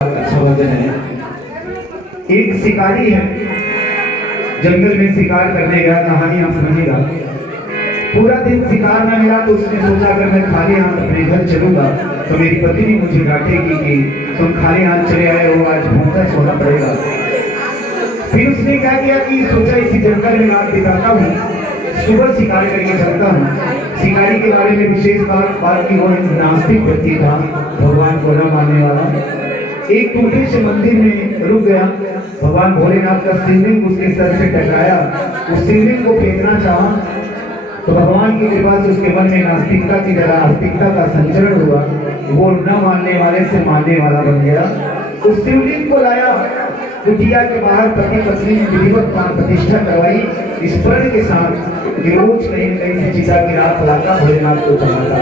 अच्छा वजन है। एक शिकारी है, जंगल में शिकार करने गया। कहानी आप समझिएगा। पूरा दिन शिकार न मिला तो उसने सोचा अगर मैं खाली हाथ अपने घर चलूंगा तो मेरी पत्नी मुझे डांटेगी कि तुम खाली हाथ चले आए हो, आज भूखा सोना पड़ेगा। फिर उसने क्या किया कि सोचा इसी जंगल में रात बिताता हूँ, सुबह शिकार करके चलता हूँ। शिकारी के बारे में विशेष बात की वो नास्तिक व्यक्ति था, भगवान को न मानने वाला। एक टूटे से मंदिर में रुक गया। भगवान भोलेनाथ का शिवलिंग उसके सर से टकराया। उस शिवलिंग को फेंकना चाहा तो भगवान की कृपा से उसके मन में नास्तिकता की जगह आस्तिकता का संचरण हुआ। वो न मानने वाले से मानने वाला बन गया। उस शिवलिंग को लाया, कुटिया के बाहर पति पत्नी ने विधिवत प्राण प्रतिष्ठा करवाई इस प्रण के साथ कि रोज कहीं न कहीं से चिता की रात लाता भोलेनाथ को चढ़ाता।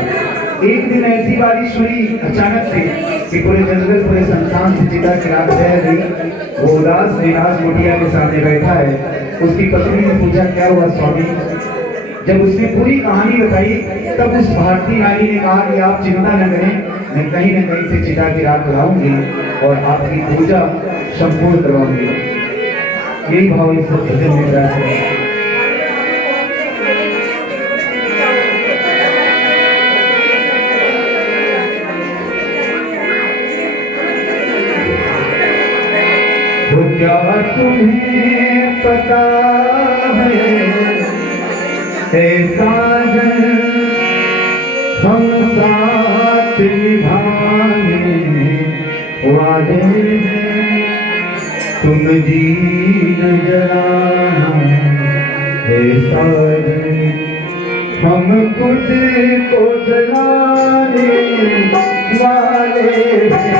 एक दिन ऐसी बारिश हुई अचानक से कि पूरे जंगल पूरे संस्थान से चिता की रात बह गई। वो उदास निराश कुटिया के सामने बैठा है। उसकी पत्नी ने पूछा क्या हुआ स्वामी। जब उसने पूरी कहानी बताई तब उस भारतीय नारी ने कहा कि आप चिंता न करें, मैं कहीं न कहीं से चिता की रात लाऊंगी और आपकी पूजा संपूर्ण करवाऊंगी। यही भाव इस भजन में रहा है। क्या तुम्हें पता है साजन हम साथ निभाने वाले हैं, तुम जी न जलाना है साजन हम खुद को जलाने वाले हैं।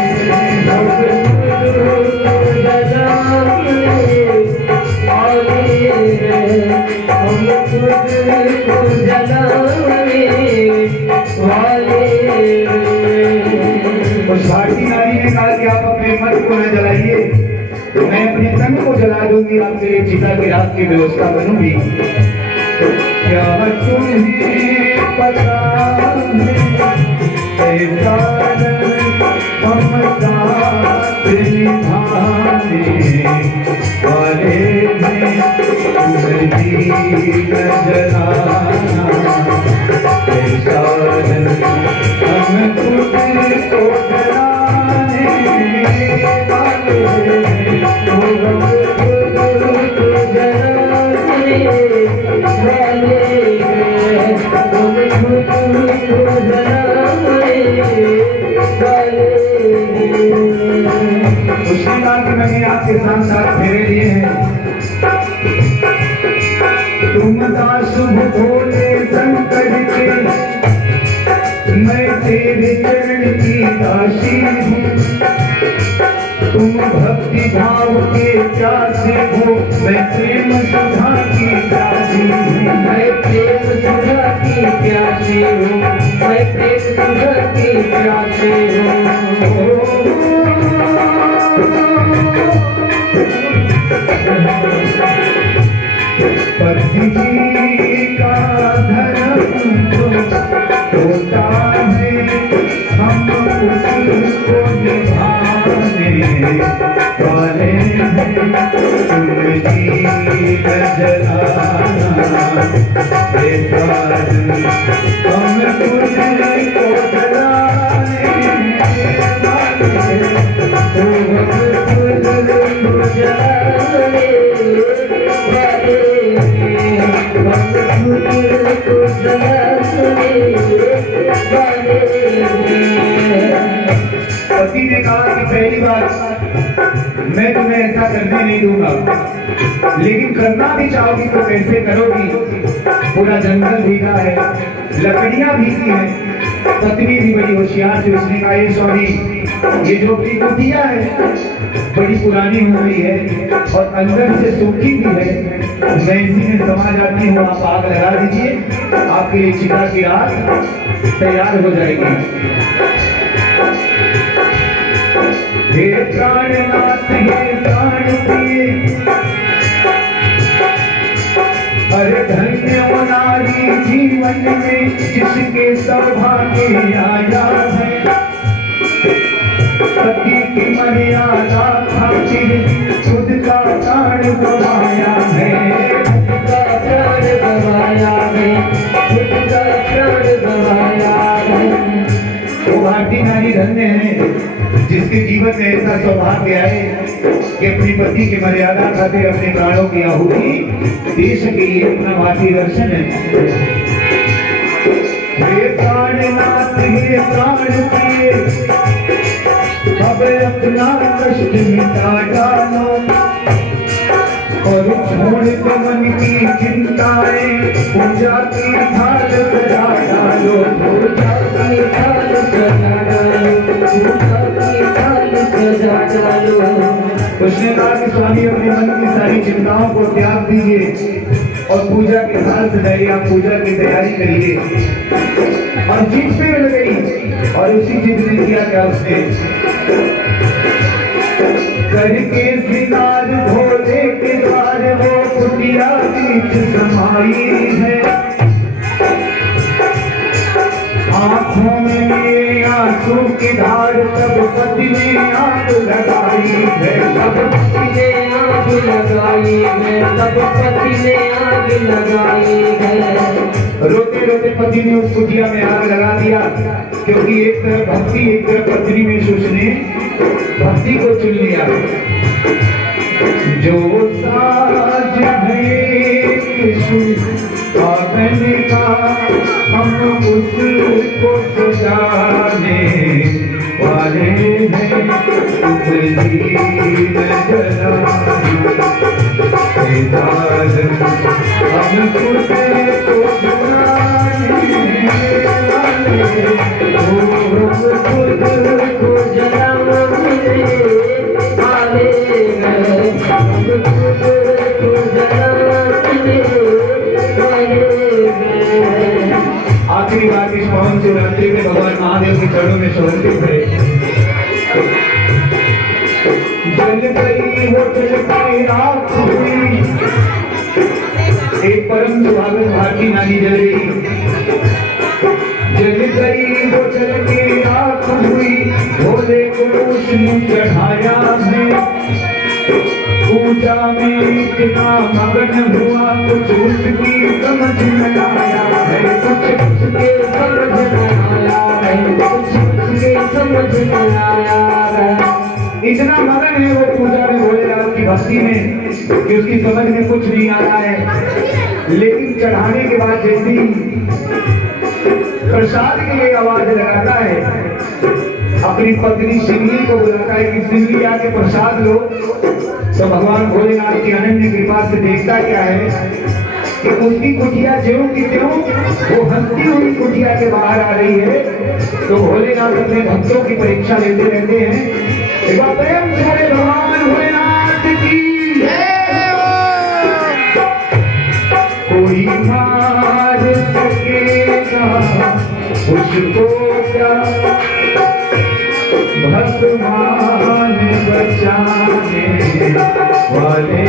भारतीय नारी ने कहा कि आप अपने मन को न जलाइए, तो मैं अपने तन को जला दूंगी, आपके लिए चिता की रात की व्यवस्था करूंगी। तो क्या तुम्हें पता है हम साथ निभाने वाले हैं, तुम जी न जलाना है साजन हम खुद को जलाने वाले हैं, तुम खुद को जलाने वाले हैं, तुम खुद को जलाने वाले हैं। उसने कहा कि मैंने आपके साथ साथ फेरे लिए हैं, तुम दास भोले शंकर के, मैं तेरे चरण की दासी हूँ। तुम भक्ति भाव के प्यासे हो, मैं प्रेम सुधा की प्यासी हूँ। मैं प्रेम सुधा की प्यासी हूँ, मैं प्रेम सुधा की प्यासी हूँ। पति का धर्म होता है, हम उसको निभाने वाले हैं, तुम जी न जलाना है साजन हम खुद को जलाने वाले हैं, तुम खुद को जलाने पति ने कहा कि पहली बात मैं तुम्हें ऐसा करने नहीं दूंगा, लेकिन करना भी चाहोगी तो कैसे करोगी। पूरा जंगल भीगा है, लकड़ियां भीगी है। पत्नी भी बड़ी होशियार थी। उसने कहा ये स्वामी, ये जो अपनी कुटिया है बड़ी पुरानी हो गई है और अंदर से सूखी भी है, मैं इसी में समा जाती हूँ, आप आग लगा दीजिए, आपके लिए चिता की रात तैयार हो जाएगी। हे प्राणनाथ हे प्राण प्रिय, अरे धन्य हो नारी जीवन में जिसके सौभाग्य आया है। पति की मर्यादा खातिर खुद का प्राण गवाया है, खुद का प्राण गवाया है, खुद का प्राण गवाया है। वो भारतीय नारी धन्य है जिसके जीवन में ऐसा सौभाग्य आए कि अपनी पति की मर्यादा खातिर अपने प्राणों की आहुति देश के लिए अपना भारतीय दर्शन है। हे प्राणनाथ हे प्राण प्रिय, अब अपना कष्ट मिटा डालो और छोड़ दो मन की चिंताएं, पूजा की थाल सजा डालो, पूजा की थाल सजा डालो, पूजा की थाल सजा डालो। उसने कहा कि स्वामी अपने मन की सारी चिंताओं को त्याग दीजिए और पूजा के थाल सजाइए, आप पूजा की तैयारी करिए। और जिद पे मिल गई और उसी जिद ने किया क्या उसने करके सिंगार भोले के द्वार वो कुटिया बीच समाई है, आंखों में मेरे आंसू की धार तब पति ने आग लगाई है, तब पति ने आग लगाई है, तब पति ने आग लगाई है। रोते रोते पति ने उस कुटिया में आग लगा दिया, क्योंकि एक तरफ भक्ति एक तरफ पत्नी में उसने भक्ति को चुन लिया। जो साज है पावन का हम उसको सजाने वाले हैं, हम खुद को जलाने आखिरी बार इस पावन शिवरात्रि में भगवान महादेव के चरणों में समर्पित है। जल गई वो जल की राख हुई, एक परम सुहागन भारतीय नारी जल गई, जल गई वो जल की राख हुई, भोले को उसने चढ़ाया है, पूजा में इतना मगन हुआ कुछ उसकी समझ में आया है, कुछ उसके समझ में आया है, कुछ उसके समझ में आया है। इतना मगन है वो पूजा में भोलेनाथ की भक्ति में कि उसकी समझ में कुछ नहीं आ रहा है। लेकिन चढ़ाने के बाद जैसे ही प्रसाद के लिए आवाज लगाता है, अपनी पत्नी शिवली को बुलाता है कि शिवली आके प्रसाद लो, तो भगवान भोलेनाथ की अनन्य कृपा से देखता क्या है कि उसकी कुटिया ज्यों की त्यों वो हंसती हुई कुटिया के बाहर आ रही है। तो भोलेनाथ अपने भक्तों की परीक्षा लेते रहते हैं। एक बार प्रेम से बोले भगवान भोलेनाथ की जय। कोई मार सकेगा उसको क्या, भगवान बचाने वाले